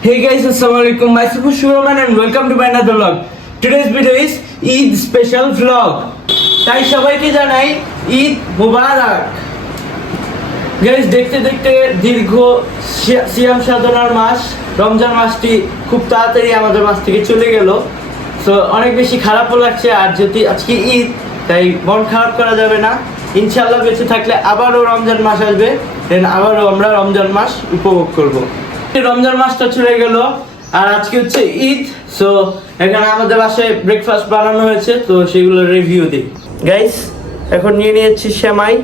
Hey guys, Assalamualaikum. Myself is Shuraman and welcome to my another vlog. Today's video is Eid special vlog. তাই সবাইকে জানাই ঈদ মুবারক। Guys দেখতে দেখতে দীর্ঘ সিয়াম সাধনার মাস রমজান মাসটি খুব তাড়াতাড়ি আমাদের মাস থেকে চলে গেল। সো অনেক বেশি খারাপও লাগছে, আর যেহেতু আজকে ঈদ তাই মন খারাপ করা যাবে না। ইনশাআল্লাহ বেঁচে থাকলে আবারও রমজান মাস আসবে, দেন আবারও আমরা রমজান মাস উপভোগ করব। রমজান মাসটা চলে গেল আর আজকে হচ্ছে ঈদ। সো এখানে আমাদের বাসায় ব্রেকফাস্ট বানানো হয়েছে, তো সেগুলো রিভিউ দিই। গাইস এখন নিয়ে নিয়েছি সেমাই,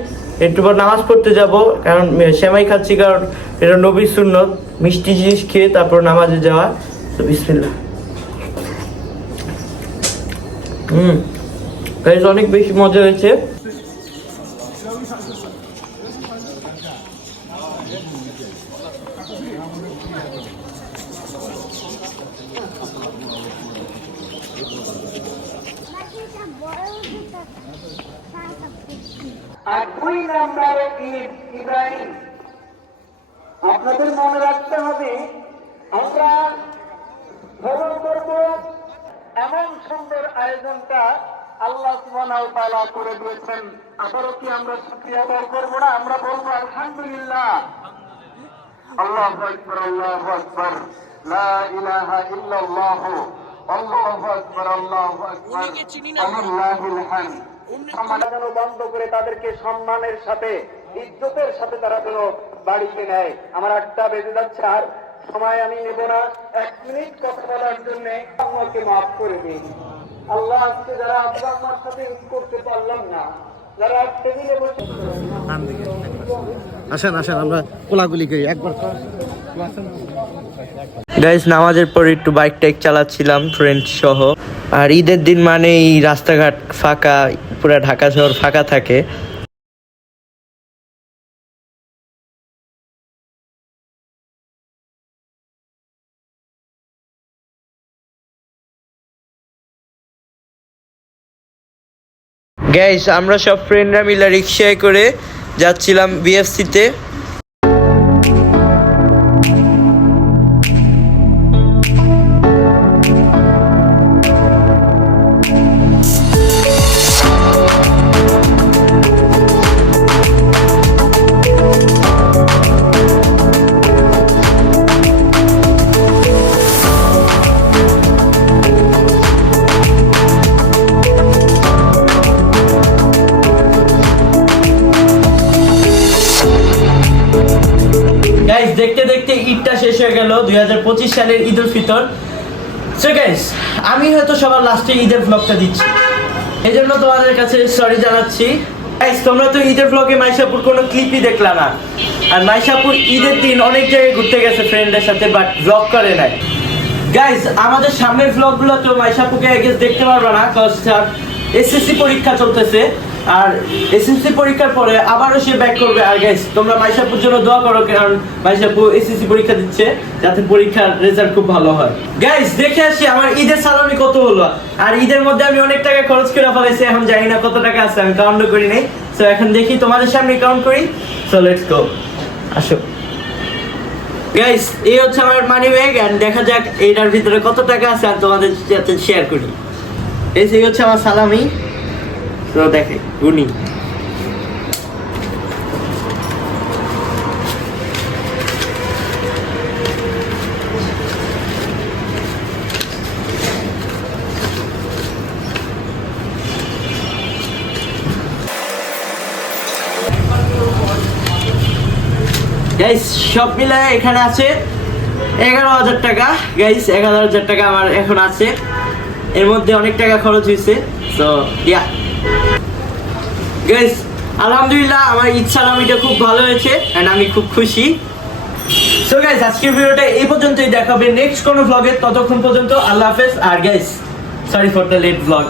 একটু পর নামাজ পড়তে যাব, কারণ সেমাই খাচ্ছি কারণ এটা নবীর সুন্নত, মিষ্টি জিনিস খেয়ে তারপর নামাজে যাওয়া। তো বিসমিল্লাহ। গাইস অনেক বেশি মজা হয়েছে। আর 2 নম্বরে ঈদ ইব্রাহিম। আপনাদের মনে রাখতে হবে, আমরা ভ্রমণ করব, এমন সুন্দর আয়োজনটা আল্লাহ সুবহানাহু ওয়া তাআলা করে দিয়েছেন। আবারও কি আমরা শুকরিয়া আদায় করব না? আমরা বলবো আলহামদুলিল্লাহ। আল্লাহু আকবার, আল্লাহু আকবার, লা ইলাহা ইল্লাল্লাহ, আল্লাহু আকবার, আল্লাহু আকবার, আল্লাহুল হামদ। যেন বন্ধ করে তাদেরকে সম্মানের সাথে ইজ্জতের সাথে তারা যেন বাড়িতে নেয়। আমার 8টা বেজে যাচ্ছে, আর সময় আমি নেব না। 1 মিনিট কথা বলার জন্য আমাকে মাফ করে দিন। আল্লাহ, আজকে যারা আব্বা আম্মার সাথে ঈদ করতে পারলাম না, যারা টেবিলে বসে আসেন আমরা কোলাগুলি করি একবার। গাইস নামাজের পর একটু বাইক টাইক চালাচ্ছিলাম ফ্রেন্ড সহ। আর ঈদের দিন মানে এই রাস্তাঘাট ফাঁকা, পুরো ঢাকা শহর ফাঁকা থাকে। গাইস আমরা সব ফ্রেন্ডরা মিলে রিক্সায় করে যাচ্ছিলাম বিএফসিতে। দেখতে দেখতে ঈদটা শেষ হয়ে গেল, 2025 সালের ঈদ উল ফিতর। সো গাইস আমি হয়তো সবার লাস্টে ঈদের ব্লগটা দিচ্ছি, এই জন্য তোমাদের কাছে সরি জানাচ্ছি। গাইস তোমরা তো ঈদের ব্লগে মাইশাপুর কোনো ক্লিপই দেখলা না, আর মাইশাপুর ঈদের দিন অনেক জায়গায় ঘুরতে গেছে ফ্রেন্ডদের সাথে, বাট ব্লগ করে নাই। গাইস আমাদের সামনের ব্লগগুলো তো মাইশাপুরকে আই গেস দেখতে পারবে না, কজ এসএসসি পরীক্ষা চলতেছে, আর এসএসসি পরীক্ষার পরে আবারও সে ব্যাক করবে। আর গাইস তোমরা মাইশাপুর জন্য দোয়া করো, কারণ মাইশাপুর এসএসসি পরীক্ষা দিচ্ছে, যাতে পরীক্ষার রেজাল্ট খুব ভালো হয়। গাইস দেখে আসি আমার ঈদের সালামি কত হলো। আর ঈদের মধ্যে আমি অনেক টাকা খরচ করে ফেলেছি, এখন জানি না কত টাকা আছে, আমি কাউন্ট করি নাই। সো এখন দেখি তোমাদের সামনে কাউন্ট করি। সো লেটস গো, আসো গাইস। এই হচ্ছে আমার মানি ব্যাগ, এন্ড দেখা যাক এইটার ভিতরে কত টাকা আছে, আর তোমাদের সাথে শেয়ার করি। এই হচ্ছে আমার সালামি, তো দেখে গুনি। গাইস সব মিলায় এখানে আছে 11,000 টাকা। গাইস 11,000 টাকা আমার এখন আছে, এর মধ্যে অনেক টাকা খরচ হয়েছে। সো ইয়া গাইস আলহামদুলিল্লাহ আমার ঈদ সালামিটা খুব ভালো হয়েছে, এন্ড আমি খুব খুশি। সো গাইস আজকের ভিডিওটা এই পর্যন্তই, দেখাবে নেক্সট কোনো ভ্লগে। ততক্ষণ পর্যন্ত আল্লাহ হাফেজ। আর guys sorry for the late vlog.